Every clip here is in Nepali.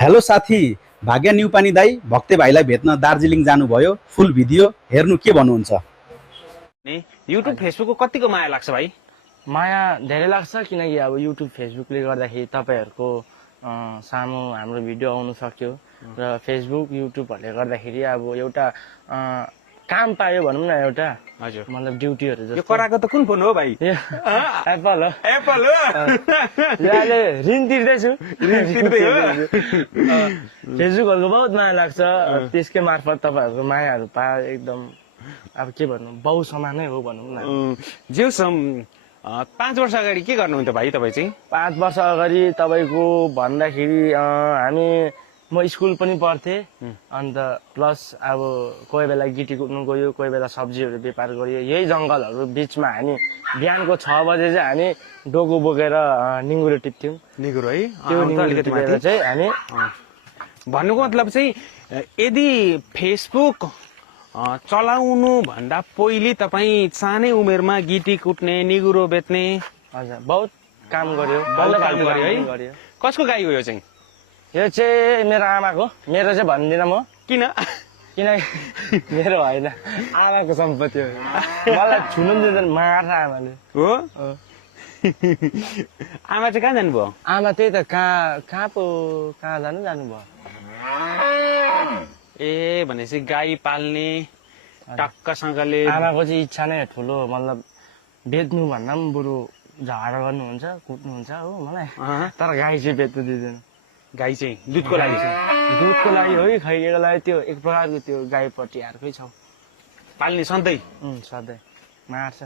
हेलो साथी, भाग्य न्युपानी दाई भक्ते भाइलाई भेट्न दार्जिलिङ जानुभयो। फुल भिडियो हेर्नु के भन्नुहुन्छ? युट्युब फेसबुकको कतिको माया लाग्छ भाइ? माया धेरै लाग्छ किनकि अब युट्युब फेसबुकले गर्दाखेरि तपाईँहरूको सामु हाम्रो भिडियो आउनु सक्यो र फेसबुक युट्युबहरूले गर्दाखेरि अब एउटा काम पायो भनौँ न, एउटा हजुर मतलब ड्युटीहरू यो जस्तो। कराको त कुन फोन हो भाइ? एप्पल हो। एप्पल हो। अहिले ऋण तिर्दैछु। तिर्दै हो? फेसबुकहरूको बहुत माया लाग्छ, त्यसकै मार्फत तपाईँहरूको मायाहरू पायो एकदम। अब के भन्नु, बाउ समानै हो भनौँ न। जेउसम 5 वर्ष अगाडि के गर्नुहुन्थ्यो भाइ तपाईँ चाहिँ? 5 वर्ष अगाडि तपाईँको भन्दाखेरि हामी म स्कुल पनि पढ्थेँ, अन्त प्लस अब कोही बेला गिटी कुद्नु गयो, कोही बेला सब्जीहरू व्यापार गरियो। यही जङ्गलहरू बिचमा हामी बिहानको 6 बजे चाहिँ हामी डोको बोकेर निङ्गुरो टिप्थ्यौँ। निगुरो है? त्यो निङ्गुरो टिपेर चाहिँ हामी भन्नुको मतलब चाहिँ यदि फेसबुक चलाउनु भन्दा पहिले तपाईँ सानै उमेरमा गिटी कुट्ने, निगुरो बेच्ने, हजुर बहुत काम गर्यो। है? कसको गाई हो यो चाहिँ? यो चाहिँ मेरो आमाको। मेरो चाहिँ भन्दिनँ म, किन? किनकि मेरो होइन, आमाको सम्पत्ति हो। मलाई छुनु पनि दिँदैन, मार्छ आमाले। हो? आमा चाहिँ कहाँ जानुभयो? आमा त्यही त कहाँ जानुभयो। ए भनेपछि गाई पाल्ने टक्कसँगले। आमाको चाहिँ इच्छा नै ठुलो, मतलब बेच्नु भन्दा पनि बरु झाडा गर्नुहुन्छ, कुट्नुहुन्छ हो मलाई। तर गाई चाहिँ बेच्नु दिँदैन। गाई चाहिँ दुधको लागि? दुधको लागि हो कि खैरीको लागि, त्यो एक प्रकारको त्यो गाईपट्टि अर्कै छ। पाल्ने सधैँ? सधैँ मार्छ।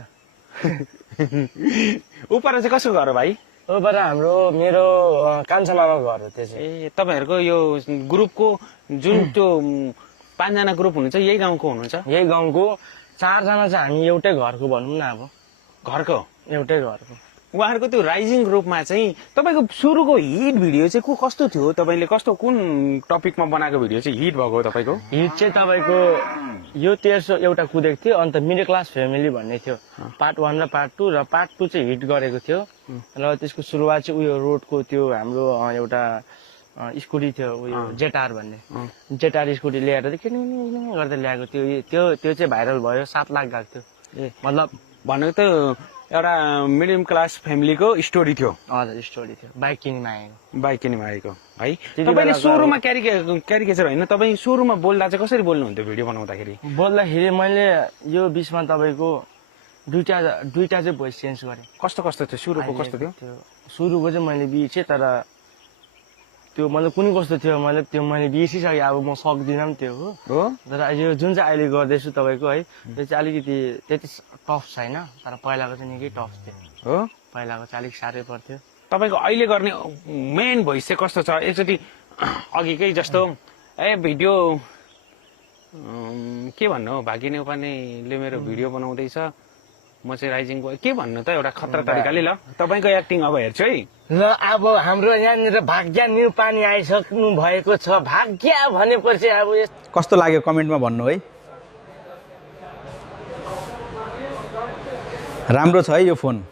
उपर चाहिँ कसको घर हो भाइ? ओपर हाम्रो मेरो कान्छा मामाको घर हो त्यो चाहिँ। ए तपाईँहरूको यो ग्रुपको जुन त्यो 5 जना ग्रुप हुनुहुन्छ यही गाउँको हुनुहुन्छ? यही गाउँको 4 जना चाहिँ हामी एउटै घरको भनौँ न। अब घरको एउटै घरको। उहाँहरूको त्यो राइजिङ ग्रुपमा चाहिँ तपाईँको सुरुको हिट भिडियो चाहिँ कस्तो थियो? तपाईँले कुन टपिकमा बनाएको भिडियो चाहिँ हिट भएको तपाईँको? हिट चाहिँ तपाईँको यो 1300 एउटा कुदेको थियो, अन्त मिडल क्लास फ्यामिली भन्ने थियो। पार्ट 1 र पार्ट 2, र पार्ट 2 चाहिँ हिट गरेको थियो। र त्यसको सुरुवात चाहिँ उयो रोडको त्यो हाम्रो एउटा स्कुटी थियो, उयो जेटार भन्ने। जेटार स्कुटी ल्याएर चाहिँ किन गर्दै ल्याएको थियो। त्यो चाहिँ भाइरल भयो, 7 लाख गएको थियो। ए मतलब भनेको त एउटा मिडियम क्लास फ्यामिलीको स्टोरी थियो। हजुर स्टोरी थियो, बाइक किनिमा आएको। बाइक किनेमा आएको है? तपाईँले सुरुमा क्यारिकेचर होइन, तपाईँ सुरुमा बोल्दा चाहिँ कसरी बोल्नुहुन्थ्यो भिडियो बनाउँदाखेरि? बोल्दाखेरि मैले यो बिचमा तपाईँको दुईटा चाहिँ भोइस चेन्ज गरेँ। कस्तो थियो सुरुको? कस्तो थियो? सुरुको चाहिँ मैले बिर्सेँ, तर त्यो मतलब कुनै कस्तो थियो मैले बिर्सिसकेँ। अब म सक्दिनँ पनि त्यो हो। तर यो जुन चाहिँ अहिले गर्दैछु तपाईँको है, त्यो चाहिँ अलिकति त्यति टफ छैन, तर पहिलाको चाहिँ निकै टफ थियो। हो? पहिलाको चाहिँ अलिक साह्रै पर्थ्यो। तपाईँको अहिले गर्ने मेन भोइस चाहिँ कस्तो छ? एकचोटि अघिकै जस्तो भिडियो के भन्नु हो, भाग्य न्युपानेले मेरो भिडियो बनाउँदैछ, म चाहिँ राइजिङ के भन्नु त, एउटा खतरा तरिकाले। ल तपाईँको एक्टिङ अब हेर्छु है। ल अब हाम्रो यहाँनिर भाग्य न्युपानी आइसक्नु भएको छ। भाग्य भनेपछि अब कस्तो लाग्यो कमेन्टमा भन्नु है। राम्रो छ है यो फोन।